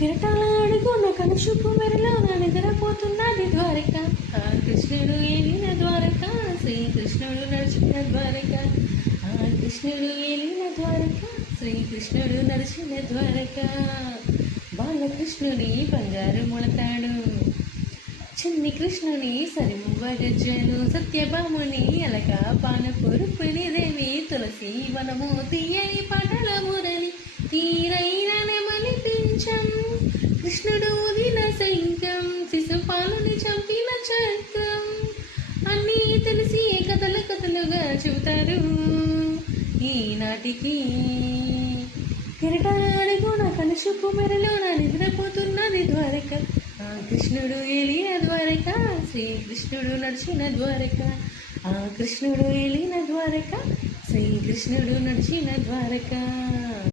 కిరటాల అడుగున కనుచూపు మెరలో నా నిద్రపోతున్నది ద్వారక. ఆ కృష్ణుడు ఏలిన ద్వారక, శ్రీకృష్ణుడు నడిచిన ద్వారక. ఆ కృష్ణుడు ఏలిన ద్వారక, శ్రీకృష్ణుడు నడిచిన ద్వారక. బాలకృష్ణుని బంగారు మొలతాడు, చిన్ని కృష్ణుని సరిమువ్వ గజ్జలు, సత్యభాముని అలక పానపురుపుని దేవి, తులసి వనము తీయని పాటల మురళి, తీరైన నెమలిపించం కృష్ణుడు ఊదిన శంఖం, శిశుపాలుని చంపిన చక్రం. అన్నీ తెలిసి కథలు కథలుగా చెబుతారు ఈనాటికి. కిరటాల అడుగున కనుచూపు మెరలో నా నిద్రపోతున్నది ద్వారక. ఆ కృష్ణుడు ఏలిన ద్వారక, శ్రీకృష్ణుడు నడిచిన ద్వారక. ఆ కృష్ణుడు ఏలిన ద్వారక, శ్రీకృష్ణుడు నడిచిన ద్వారక.